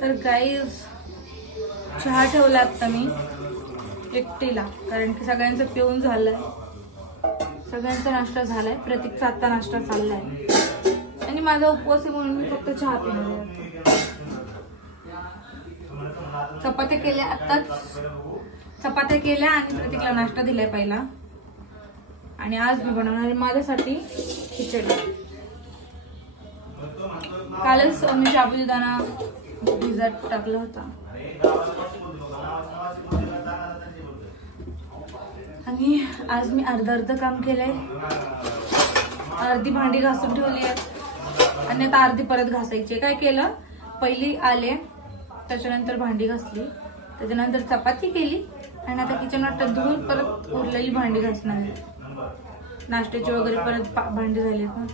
तर गाईज चहा ठेवला आता मी एकटीला, कारण की सगळ्यांचं पिऊन झालंय, सगळ्यांचा नाश्ता झालाय. प्रतीकचा आता नाश्ता चाललाय आणि माझा उपवास आहे म्हणून मी फक्त चहा पिणार आहे. चपात्या केल्या आताच, चपात्या केल्या आणि प्रतीकला नाश्ता दिलाय पहिला. आणि आज मी बनवणार आहे माझ्यासाठी खिचडी. कालच मी साबुदाणा भिजत टाकला होता आणि आज मी अर्ध काम केलंय. अर्धी भांडी घासून ठेवली आहे आणि आता अर्धी परत घासायची. काय केलं, पहिली आले, त्याच्यानंतर भांडी घासली, त्याच्यानंतर चपाती केली आणि आता किचन वाटत धुवून परत उरलेली भांडी घासणार. नाश्त्याची वगैरे परत भांडी झाली ना.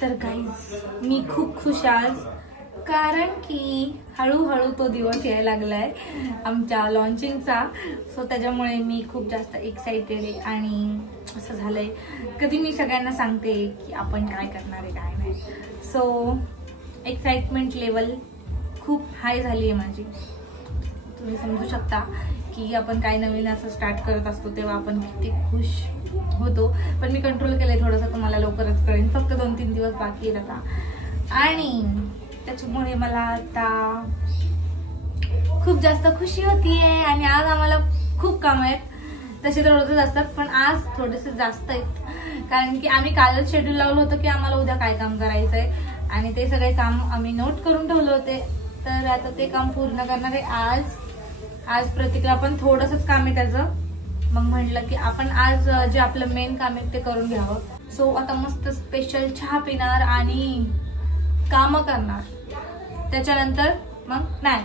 तर गाईज मी खूप खुश आज, कारण की हळूहळू तो दिवस यायला लागलाय आमच्या लॉन्चिंगचा. सो त्याच्यामुळे मी खूप जास्त एक्साइटेड आहे. आणि असं झालंय, कधी मी सगळ्यांना सांगते की आपण काय करणार आहे काय नाही. सो एक्साइटमेंट लेवल खूप हाय झाली आहे माझी. तुम्ही समजू शकता की आपण काय नवीन असं स्टार्ट करत असतो तेव्हा आपण किती खुश होतो. पण मी कंट्रोल केलंय थोडंसं, तुम्हाला लवकरच कळेल. फक्त 2-3 दिवस बाकी आहेत आता. आणि त्याच्यामुळे मला आता खूप जास्त खुशी होतीये. आणि आज आम्हाला खूप काम आहेत, तसे तर रोजच असतात पण आज थोडेसे जास्त आहेत, कारण की आम्ही कालच शेड्यूल लावलं होतं की आम्हाला उद्या काय काम करायचंय आणि ते सगळे काम आम्ही नोट करून ठेवले होते. तर आता ते काम पूर्ण करणार आहे आज प्रतीकला पण थोडंसंच काम आहे त्याचं. मग म्हटलं की आपण आज जे आपलं मेन काम आहे ते करून घ्यावं. सो आता मस्त स्पेशल चहा पिणार आणि काम करणार. त्याच्यानंतर मग नाही,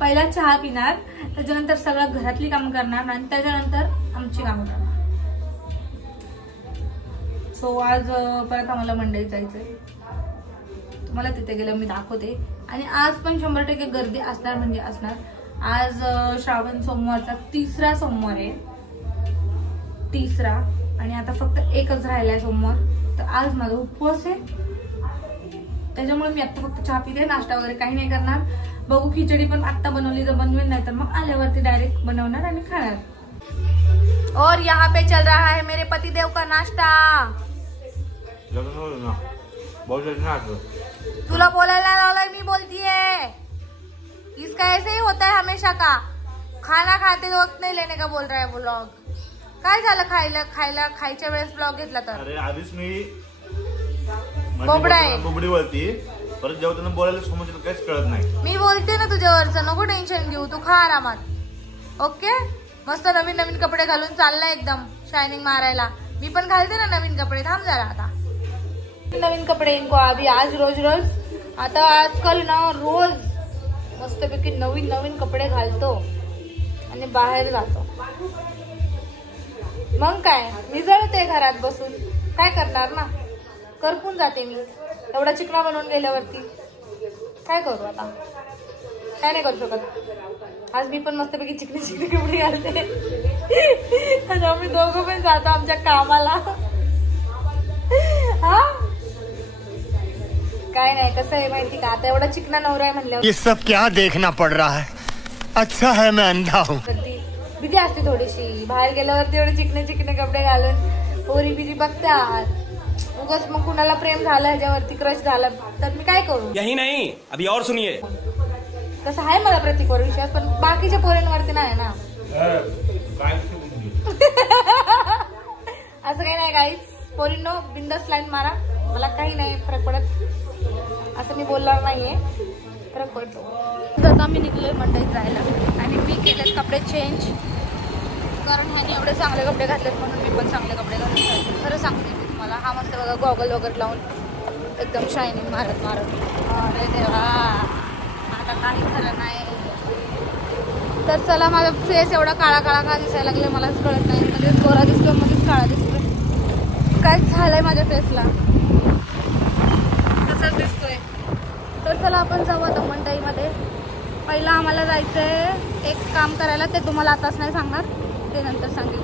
पहिला चहा पिणार, त्याच्यानंतर सगळं घरातली कामं करणार आणि त्याच्यानंतर आमची कामं करणार. सो आज परत आम्हाला मंडईत जायचंय, तुम्हाला तिथे गेलं मी दाखवते. आणि आज पण 100% गर्दी असणार म्हणजे असणार. आज श्रावण सोमवारचा 3रा सोमवार आहे, 3रा. आणि आता फक्त एकच राहिलाय सोमवार. तर आज माझा उपवास आहे, त्याच्यामुळे मी आता फक्त चहा पिते, नाश्ता वगैरे काही नाही करणार. बघू, खिचडी पण आता बनवली तर बनवेल, नाही तर मग आल्यावरती डायरेक्ट बनवणार आणि खाणार. और यहाँ पे चल रहा है मेरे पतिदेव का नाश्ता. तुला बोलायला लावलाय, मी बोलतीये. इसका ऐसे ही होता है हमेशा का, खाना खाते वक्त नहीं लेने का बोल रहा है ब्लॉग. काय झालं, खायच्या वेळेस ब्लॉग घेतला तर? अरे आधीच मी बोबडा आहे, बोबडी वरती परत जेव्हा बोलायला समजलं काहीच कळत नाही. मी बोलते ना तुझ्यावरचं, नको टेन्शन घेऊ, तू खा आरामात. ओके, मस्त नवीन नवीन कपडे घालून चाललाय एकदम शायनिंग मारायला. मी पण घालते ना नवीन कपडे, थांब जरा. आता नवीन कपडे इनको अभी आज रोज आता आजकाल ना रोज मस्तपैकी नवीन कपडे घालतो आणि बाहेर जातो. मग काय, मी जळते घरात बसून, काय करणार ना, करपून जाते मी. एवढा चिकना बनवून गेल्यावरती काय करू आता, काय नाही करू शकत. आज मी पण मस्तपैकी चिकने कपडे घालते. आम्ही दोघं पण जातो आमच्या कामाला. हा काय नाही, कसं आहे माहिती का, आता एवढा चिकना नवरा आहे म्हणल्यावर ये सब क्या देखना पड़ रहा है. अच्छा है मैं अंधा हूँ. भीती असते थोडीशी, बाहेर गेल्यावरती एवढे चिकने कपडे घालून पोरी बिरी बघतात. उगाच मग कुणाला प्रेम झालं, ह्याच्यावरती क्रश झाला तर मी काय करू. यही नाही, अभी और सुनिए. तसं आहे मला प्रतीकवर विश्वास, पण बाकीच्या पोरांवरती नाही ना. असं काही नाही गाईज, पोरींनो बिंदास लाईन मारा, मला काही नाही फरक पडत. असं मी बोलणार नाहीये, फरक पडतो. आता मी निघलोय मंडईत जायला आणि मी केले कपडे चेंज, कारण ह्याने एवढे चांगले कपडे घातलेत म्हणून मी पण चांगले कपडे घालून जायचे. खरं सांगते मी तुम्हाला. हा मस्त बघा, गॉगल वगैरे लावून एकदम शायनिंग मारत. अरे देवा, आता काही खरं नाही. तर चला, माझा फेस एवढा काळा का दिसायला लागले मलाच कळत नाही. मध्येच गोरा दिसतो, मध्येच काळा दिसतोय, काय झालंय माझ्या फेसला, तसंच दिसतोय. तर चला आपण जाऊ आता मंडईमध्ये. पहिला आम्हाला जायचंय एक काम करायला, ते तुम्हाला आताच नाही सांगणार, ते नंतर सांगेल.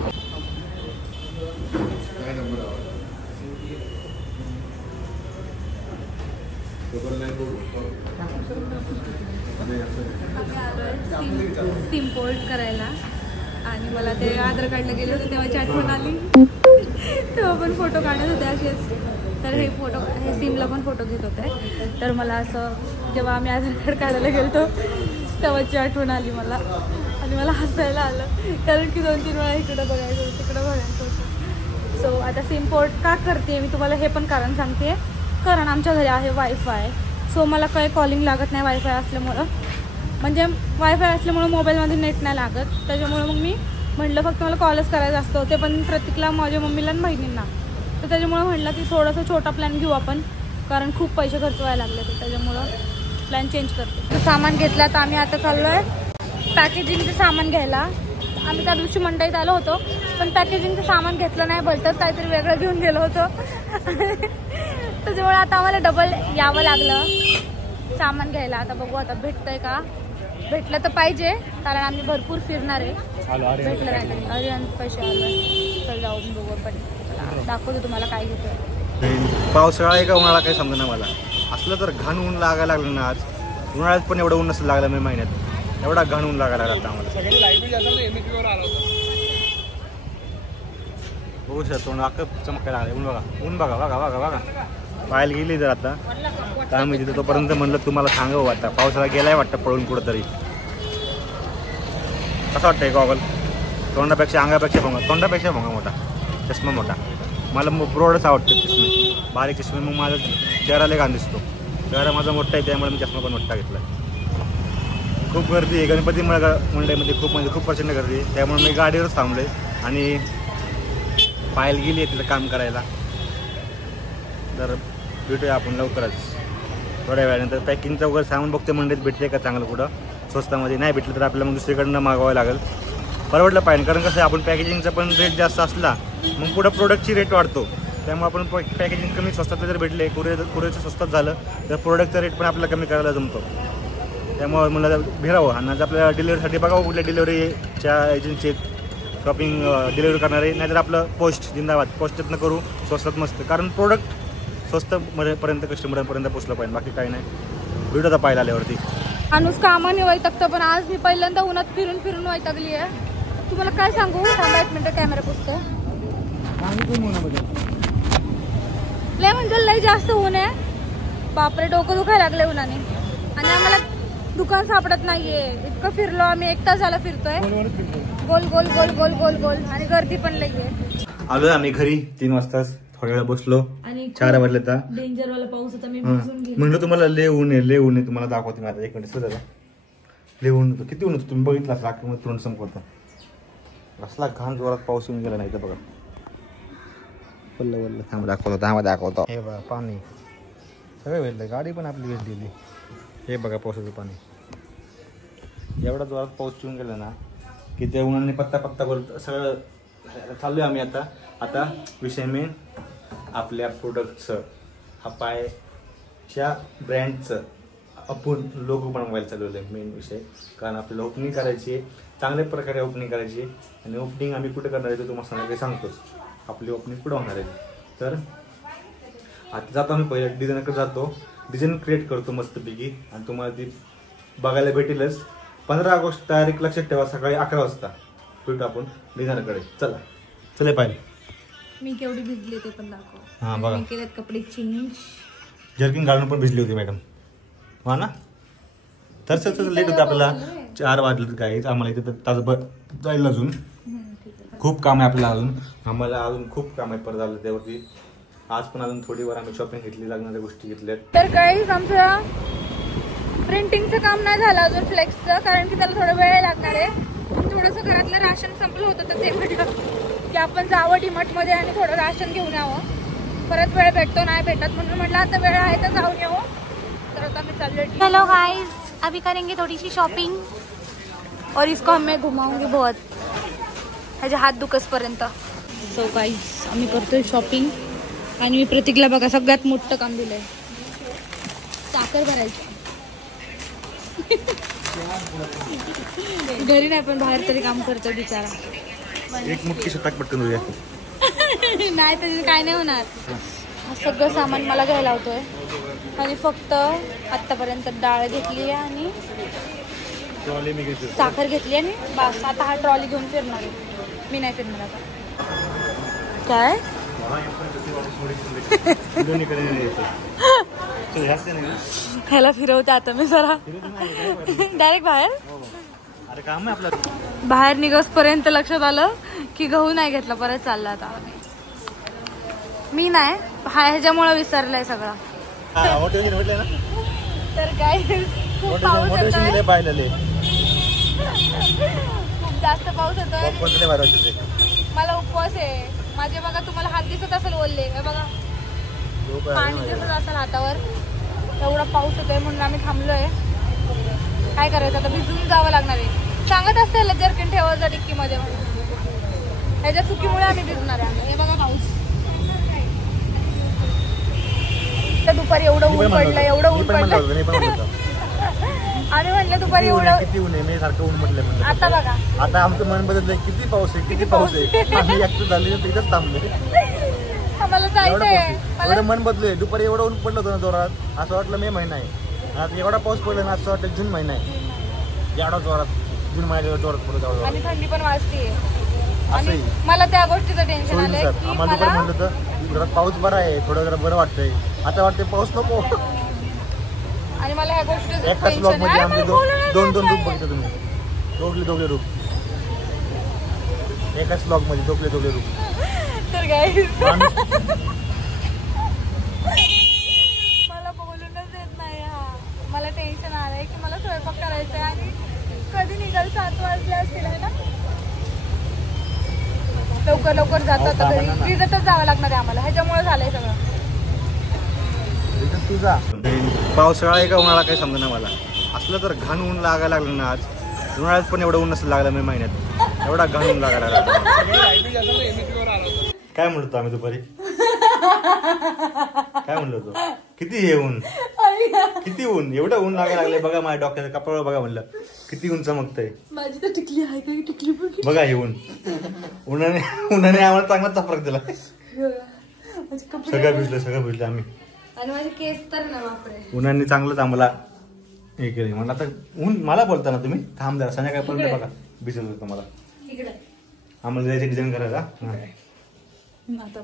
सिम पोर्ट करायला आणि मला ते आधार कार्डला गेले होते तेव्हाची आठवण आली. तेव्हा पण फोटो काढत होते असेच. तर हे सिमला पण फोटो घेत होते. तर मला असं जेव्हा आम्ही आधार कार्ड काढायला गेलो तेव्हाची आठवण आली मला आणि मला हसायला आलं कारण की 2-3 वेळा इकडं बघायचं होतं तिकडं बघायचं होतं. सो आता सिम पोर्ट का करते मी तुम्हाला हे पण कारण सांगते. कारण आमच्या घरी आहे वायफाय. सो मला काही कॉलिंग लागत नाही वायफाय असल्यामुळं. म्हणजे वायफाय असल्यामुळं मोबाईलमध्ये नेट नाही लागत. त्याच्यामुळं मग मी म्हटलं फक्त मला कॉलच करायचा असतो. ते पण प्रत्येकला माझ्या मम्मीला आणि बहिणींना. तर त्याच्यामुळं म्हटलं की थोडासा छोटा प्लॅन घेऊ आपण कारण खूप पैसे खर्च व्हायला लागले. तर त्याच्यामुळं प्लॅन चेंज करते. तर सामान घेतलं तर आम्ही आता चाललो आहे पॅकेजिंगचं सामान घ्यायला. आम्ही त्या दिवशी मंडईत आलो होतो पण पॅकेजिंगचं सामान घेतलं नाही. भलतंच काहीतरी वेगळं घेऊन गेलो होतो. त्याच्यामुळे आता आम्हाला डबल यावं लागलं सामान घ्यायला. आता बघू आता भेटतंय का. भेटलं तर पाहिजे कारण आम्ही भरपूर फिरणार आहे. भेटलं नाही तरी अरे पैसे आले. चल जाऊन बघू पण दाखवतो तुम्हाला काय घेतोय. पावसाळा आहे का उन्हाळा काही समजा मला. असलं तर घाण ऊन लागायला लागलं ना. आज उन्हाळ्यात पण एवढं ऊन नसलं लागलं मे महिन्यात. एवढा घाण ऊन लागायला लागला आम्हाला. बघू शकतो तोंड अख्खं चमकायला लागलं. ऊन बघा ऊन बघा बघा बघा बघा. पाहायला गेली तर आता काय माहिती तर तोपर्यंत म्हणलं तुम्हाला सांगावं वाटतं. पावसाळा गेलाय वाटतं पळून कुठं तरी. कसं वाटतंय गॉगल. तोंडापेक्षा अंगापेक्षा भोंगा. तोंडापेक्षा भोंगा मोठा. चष्मा मोठा. मला ब्रॉडच आवडते चष्मे. बारीक चष्मे मग माझा चेहरा घाण दिसतो. चेहरा माझा मोठा आहे त्यामुळे मी चष्मा पण मोठा घेतला. खूप गर्दी आहे गणपती मंडईमध्ये. खूप प्रचंड गर्दी आहे. त्यामुळे मी गाडीवरच थांबलोय आणि पाहायला गेली आहे तिथं काम करायला. तर भेटूया आपण लवकरच थोड्या वेळानंतर. पॅकिंगचं वगैरे सामान बघते मंडईत भेटते का चांगलं कुठं स्वस्तामध्ये. नाही भेटलं तर आपल्याला मग दुसरीकडनं मागवावं लागेल. परवडलं पाहिजे कारण कसं आपण पॅकेजिंगचा पण रेट जास्त असला मग पुढं प्रोडक्टची रेट वाढतो. त्यामुळे आपण पॅकेजिंग कमी स्वस्तात जर भेटले कुरिअरचं स्वस्तात झालं तर प्रोडक्टचा रेट पण आपल्याला कमी करायला जमतो. त्यामुळे मला भिरावं आणि आज आपल्याला डिलिव्हरीसाठी बघावं कुठल्या डिलिव्हरीच्या एजन्सी शॉपिंग डिलिव्हरी करणारे. नाहीतर आपलं पोस्ट जिंदाबाद पोस्टातनं करू स्वस्तात मस्त. कारण प्रोडक्ट स्वस्त पर्यंत कस्टमरपर्यंत पोचलं पाहिजे. बाकी काही नाही. व्हिडिओ तर पाहायला आल्यावरती माणूस कामाने वैतागतं पण आज मी पहिल्यांदा उन्हात फिरून वैतागली आहे. तुम्हाला काय सांगू. थांबा 1 मिनिट कॅमेरा पुसते. लय म्हणजे लय जास्त ऊन आहे. बापरे डोकं दुखायला लागले उन्हाने आणि आम्हाला दुकान सापडत नाहीये. इतकं फिरलो आम्ही. 1 तास झाला फिरतोय गोल गोल गोल गोल गोल गोल आणि गर्दी पण लई आहे. आलोय आम्ही घरी 3 वाजता. थोड्या वेळा बसलो आणि 4 वाजले. डेंजर वाला पाऊस होता. मी म्हणलं तुम्हाला लय ऊन आहे तुम्हाला दाखवते. माझा 1 मिनिट सुद्धा लय ऊन होतं. किती ऊन होतं तुम्ही बघितलं असं राखी मध्ये तोंड संपवतं. असला घाण जोरात पाऊस येऊन गेला नाही तर बघा. वल्ल थांब दाखवतो. हे बघा पाणी सगळं भेटलं. गाडी पण आपली भेटलेली. हे बघा पावसाचं पाणी. एवढा जोरात पाऊस येऊन गेला ना की त्या उन्हाने पत्ता करत सगळं चाललोय आम्ही. आता विषय मेन आपल्या प्रोडक्टचं हपायच्या ब्रँडचं आपण लोगो बनवायला चालवलं आहे मेन विषय. कारण आपल्याला ओपनिंग करायची आहे. चांगल्या प्रकारे ओपनिंग करायची आहे. आणि ओपनिंग आम्ही कुठे करणार आहे ते तुम्हाला सांगायला सांगतोच. आपली ओपनिंग कुठं होणार आहे. तर आता जातो आम्ही पहिल्या डिझाईनकडे जातो. डिझाईन क्रिएट करतो मस्तपैकी आणि तुम्हाला ती बघायला भेटेलच. 15 ऑगस्ट तारीख लक्षात ठेवा. सकाळी 11 वाजता भेटू आपण डिझाईनकडे. चला पाहिजे. मी केवढी भिजली ते पण दाखव. हा बघा केलेत कपडे चेंज. जर्किन घालून पण भिजली होती मॅडम. हा ना. तर चल लेट होतं आपल्याला. 4 वाजले काय आम्हाला इथे तासभर जाईल. अजून खूप काम आहे आपल्याला. आम्हाला अजून खूप काम आहे परत आलं त्यावरती. आज पण अजून थोडीवर आम्ही शॉपिंग घेतली. लागणाऱ्या गोष्टी घेतल्यात. तर काही आमचं प्रिंटिंगचं काम नाही झालं अजून फ्लेक्सचं कारण की त्याला थोडा वेळ लागणार आहे. थोडंसं घरातलं राशन संपलं होतं तर ते म्हटलं की आपण जावं डीमार्ट मध्ये आणि थोडं राशन घेऊन यावं. परत वेळ भेटतो नाही भेटत म्हणून म्हटलं आता वेळ आहे तर जाऊन येऊ. तर आता मी चाललोय. हेलो गाइस अभी करेंगे थोड़ी सी शॉपिंग और इसको मैं घुमाऊंगी बहुत. ह्याचे हात दुखस पर्यंत. सो गाइस आम्ही करतोय शॉपिंग आणि मी प्रतीकला बघा सगळ्यात मोठं काम दिलंय. साखर भरायचं. घरी नाही पण बाहेर तरी काम करतो बिचारा. एक मुठ्ठी शतक पटकन होऊया. नाही त्याचे काय नाही होणार. सगळं सामान मला घ्यायला होतोय आणि फक्त आतापर्यंत डाळ घेतली आणि ट्रॉली मी घेतो. साखर घेतली आणि बस आता हा ट्रॉली घेऊन फिरणार आहे. मी नाही फिरणार आता. काय ह्याला फिरवते आता मी जरा डायरेक्ट बाहेर. अरे काम आहे आपलं. बाहेर निघसपर्यंत लक्षात आलं की गहू नाही घेतला. परत चालला आता. मी नाही ह्याच्यामुळे विसरलाय सगळं. तर काय खूप पाऊस येतोय. खूप जास्त पाऊस येतोय. मला उपवास आहे. माझे बघा तुम्हाला हात दिसत असेल ओले. बघा पाणी दिसत असेल हातावर. एवढा पाऊस येतोय म्हणून आम्ही थांबलोय. काय करायचं आता भिजून जावं लागणार आहे. सांगत असते जर्किन ठेवायचं डिक्कीमध्ये म्हणून. ह्याच्या चुकीमुळे आम्ही भिजणार आहे. हे बघा पाऊस. तर दुपारी एवढं ऊन पडलं. एवढं ऊन पडलं आणि म्हणलं दुपारी एवढं किती ऊन आहे. मी सारखं ऊन म्हटलं. आता बघा आता आमचं मन बदललंय. किती पाऊस आहे किती पाऊस आहे. आम्ही ऍक्टिव्ह झाले तिथंच थांबले. आम्हाला जायचंय. एवढं मन बदललंय. दुपारी एवढं ऊन पडलं होतं ना जोरात. असं वाटलं मे महिना आहे. आता एवढा पाऊस पडला ना असं वाटलं जून महिना आहे. एवढा जोरात जून महिन्यात जोरात पडत. आणि थंडी पण वाजतीये. आणि मला त्या गोष्टीचं टेन्शन आलंय की मला म्हणलं तर जरा पाऊस बरा आहे. थोडं जरा बरं वाटतंय. आता वाटतंय पाऊस नको. आणि मला ह्या गोष्टीचं एकाच ब्लॉक मध्ये आमचे दोन रूप बघितले तुम्ही. दोघले रूप एकाच ब्लॉक मध्ये दोघले रूप. तर काय मला बोलूनच येत नाही. मला टेन्शन आलंय की मला स्वयंपाक करायचंय आणि कधी निघाल 7 वाजले असतील ना. लवकर जातात घरी. रिझल्टच जावं लागणार आहे आम्हाला. ह्याच्यामुळे झालंय सगळं. तुझा पावसाळा आहे का उन्हाळा काही समजा मला. असलं तर घाण ऊन लागायला लागलं ना. आज उन्हाळ्यात पण एवढं ऊन नसलं लागलं मे महिन्यात. एवढा घाण ऊन लागायला लागला. काय म्हणतो आम्ही दुपारी. काय म्हणलो होतो. किती हे ऊन किती ऊन. एवढं ऊन लागायला लागलंय. बघा माझ्या डॉक्टरच्या कपड्यावर बघा म्हणलं किती ऊन चमकतंय. माझी तर टिकली आहे का. टिकली पण बघा हे ऊन. उन्हाने आम्हाला चांगलाच चपराक दिला. सगळं भिजलं आम्ही. आणि माझे केस तर ना बापरे. उन्हाने चांगलंच आम्हाला हे केलं. मला आता ऊन मला बोलता ना तुम्ही थांब जरा संध्याकाळपर्यंत बघा भिजत होतं मला. आम्हाला जायचं डिझाईन करायचा. आता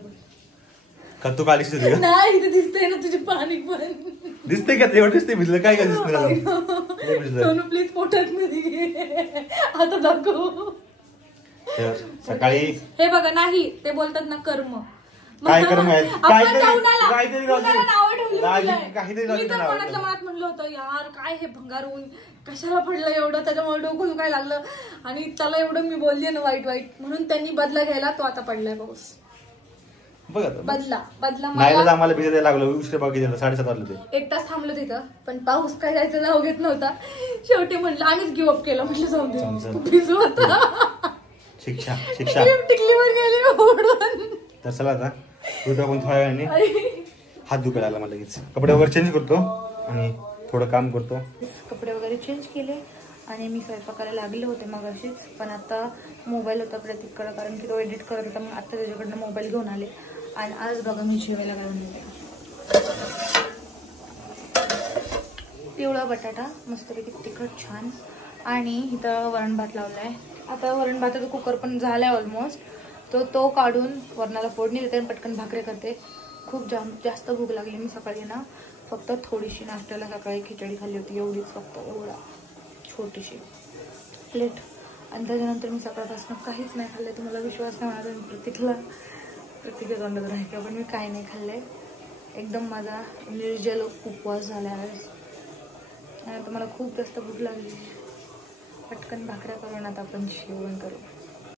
का तू कालीच तुझी का नाही दिसतंय ना तुझे पाणी पण दिसते का. तेवढं दिसते भिजलं काय काय दिसतं. सोनू प्लीज पोटात मध्ये आता दाखव. सकाळी हे बघा नाही ते बोलतात ना कर्म. काय कर्म आहे. काहीतरी मनात म्हणलं होतं यार काय हे भंगार ऊन कशाला पडलं एवढं. त्याच्यामुळे डोकं दुखायला लागलं आणि त्याला एवढं मी बोलली ना वाईट म्हणून त्यांनी बदला घ्यायला. तो आता पडलाय पाऊस. बदला नाही आम्हाला भिजायला लागलो. उशिरा बाकी 7:30 वाजले ते. 1 तास थांबलो तिथं पण पाऊस काय जायचं नाव घेत नव्हता. शेवटी म्हटलं आम्हीच गिव्ह अप केलं. म्हटलं जाऊन दे भिजू आता. शिक्षा टिकलीवर गेली ओढून. तर चला आता तू आपण थोड्या वेळाने हात दुखायला आला मला. लगेच कपडे वगैरे चेंज करतो आणि थोडं काम करतो. कपडे वगैरे चेंज केले आणि मी स्वयंपाकाला लागले होते मगाशीच. पण आता मोबाईल होता प्रतीककडे कारण की तो एडिट करत होता. मग आता त्याच्याकडनं मोबाईल घेऊन आले आणि आज बघा मी जेवायला घालून दिले. पिवळा बटाटा मस्तपैकी तिखट छान आणि इथं वरण भात लावलाय. आता वरण भाताचा कुकर पण झालाय ऑलमोस्ट. तो काढून वरणाला फोडणी देते आणि पटकन भाकरी करते. खूप जास्त भूक लागली. मी सकाळी ना फक्त थोडीशी नाश्त्याला सकाळी खिचडी खाल्ली होती. एवढीच फक्त एवढा छोटीशी प्लेट. आणि त्याच्यानंतर मी सकाळपासून काहीच नाही खाल्लंय. तुम्हाला विश्वास नाही होणार. प्रत्येक तोंडात राहायचं पण मी काही नाही खाल्लंय. एकदम माझा निर्जल उपवास झाला आज. आणि आता मला खूप जास्त भूक लागली. पटकन भाकऱ्या करून आता आपण जेवण करू.